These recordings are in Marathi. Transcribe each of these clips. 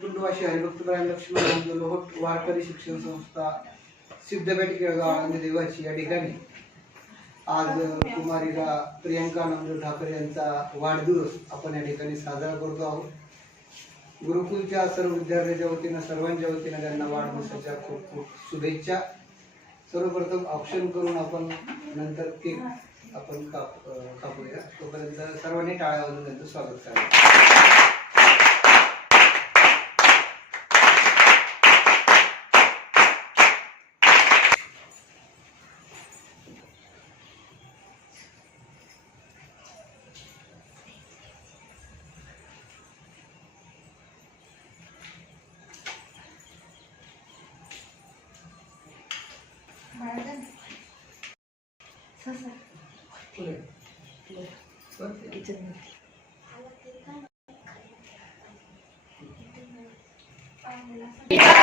कुंडवाशी हरिभक्तपरायण लक्ष्मण लोहट हो, वारकरी शिक्षण संस्था सिद्धपेठ केळगाव आनंद देवाची या ठिकाणी. आज कुमारीला प्रियंका नामदेव ठाकरे यांचा वाढदिवस आपण या ठिकाणी साजरा करतो आहोत. गुरुकुलच्या सर्व विद्यार्थ्यांच्या वतीनं सर्वांच्या वतीनं त्यांना वाढदिवसाच्या खूप खूप शुभेच्छा. सर्वप्रथम ऑप्शन करून आपण नंतर केक आपण काप कापूया. तोपर्यंत सर्वांनी टाळ्या त्यांचं स्वागत करा. 하나는 서서 뒤로 이쪽으로 아 몰랐어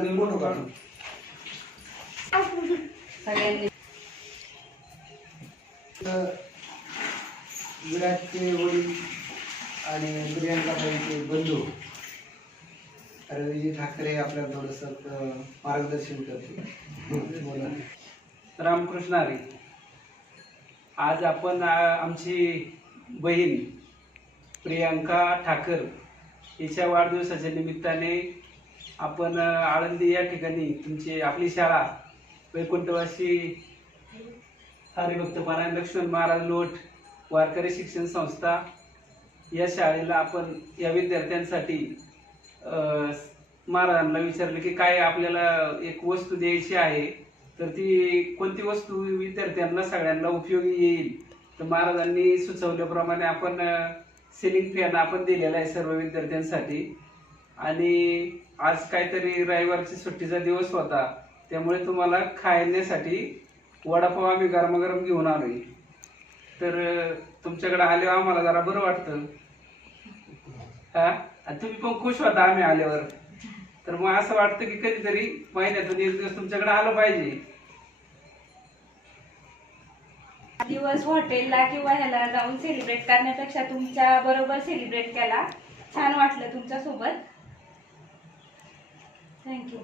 आणि मोठं काढून. सगळ्यांनी. विराटचे वडील आणि प्रियंकाबाईचे बंधू. रवीजी ठाकरे आपल्याला थोडंसं मार्गदर्शन करतील. बोला. रामकृष्ण हरी आज आपण आमची बहीण प्रियांका ठाकर हिच्या वाढदिवसाच्या निमित्ताने आपण आळंदी या ठिकाणी तुमची आपली शाळा वैकुंठवासी हरिभक्त पारायण लक्ष्मण महाराज लोट वारकरी शिक्षण संस्था या शाळेला आपण या विद्यार्थ्यांसाठी महाराजांना विचारलं की काय आपल्याला एक वस्तू द्यायची आहे तर ती कोणती वस्तू विद्यार्थ्यांना सगळ्यांना उपयोगी येईल? तर महाराजांनी सुचवल्याप्रमाणे आपण सिलिंग फॅन आपण दिलेला आहे सर्व विद्यार्थ्यांसाठी. आणि आज काहीतरी रविवारची सुट्टीचा दिवस होता त्यामुळे तुम्हाला खाण्यासाठी वडापाव आम्ही गरमागरम घेऊन आलोय. तर तुमच्याकडे आल्यावर हो आम्हाला जरा बरं वाटतं. हा? आणि तुम्ही पण खुश होता आम्ही आल्यावर. तर मग असं वाटतं की कधीतरी महिन्यातून एक दिवस तुमच्याकडे आलं पाहिजे. दिवस हॉटेलला किंवा ह्याला जाऊन सेलिब्रेट करण्यापेक्षा तुमच्या बरोबर सेलिब्रेट केला. छान वाटलं तुमच्यासोबत थँक्यू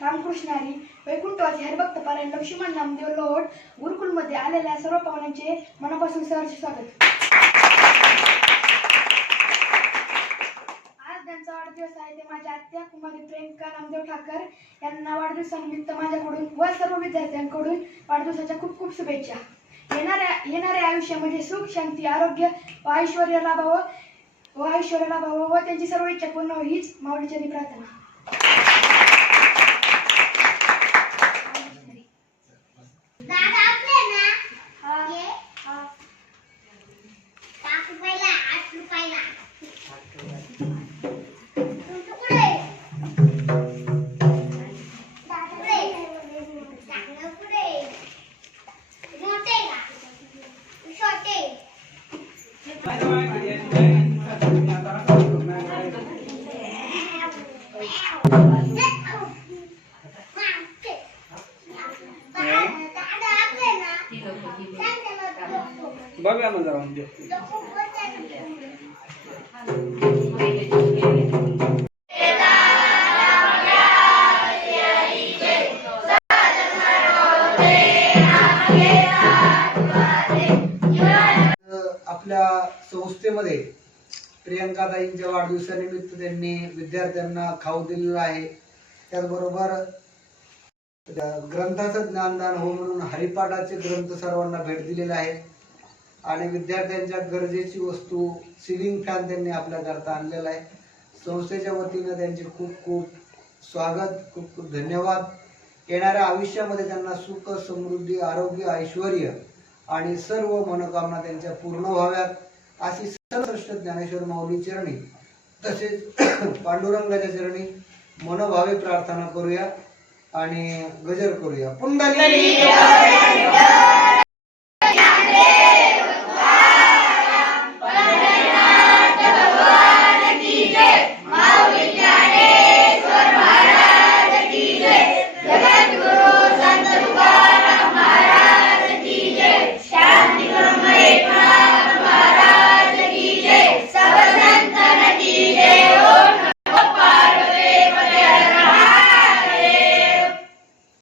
रामकृष्ण वैकुंठवासी हरिभक्त पारायण लक्ष्मण नामदेव लोट गुरुकुलमध्ये आलेल्या सर्व पाहुण्यांचे मनापासून सहर्ष स्वागत. आज त्यांचा वाढदिवस आहे ते माझ्या आत्या कुमारी प्रियंका नामदेव ठाकर यांना वाढदिवसानिमित्त माझ्याकडून व सर्व विद्यार्थ्यांकडून वाढदिवसाच्या खूप खूप शुभेच्छा. येणाऱ्या येणाऱ्या आयुष्यामध्ये सुख शांती आरोग्य व ऐश्वर लाभावं. व ऐश्वर्याला लाभावं व त्यांची सर्व इच्छा पूर्ण हीच माऊलीचरणी प्रार्थना. दादा बघा ना जाऊन म्हणजे. आपल्या संस्थेमध्ये प्रियंकाताईंच्या वाढदिवसानिमित्त त्यांनी विद्यार्थ्यांना खाऊ दिलेला आहे. त्याचबरोबर ग्रंथाचं ज्ञानदान हो म्हणून हरिपाठाचे ग्रंथ सर्वांना भेट दिलेले आहे. आणि विद्यार्थ्यांच्या गरजेची वस्तू सिलिंग फॅन त्यांनी आपल्याकरता आणलेला आहे. संस्थेच्या वतीनं त्यांचे खूप खूप स्वागत खूप खूप धन्यवाद. येणाऱ्या आयुष्यामध्ये त्यांना सुख समृद्धी आरोग्य ऐश्वर आणि सर्व मनोकामना त्यांच्या पूर्ण व्हाव्यात. अशी ज्ञानेश्वर माऊली चरणी तसेच पांडुरंगाच्या चरणी मनोभावे प्रार्थना करूया आणि गजर करूया. पुंडली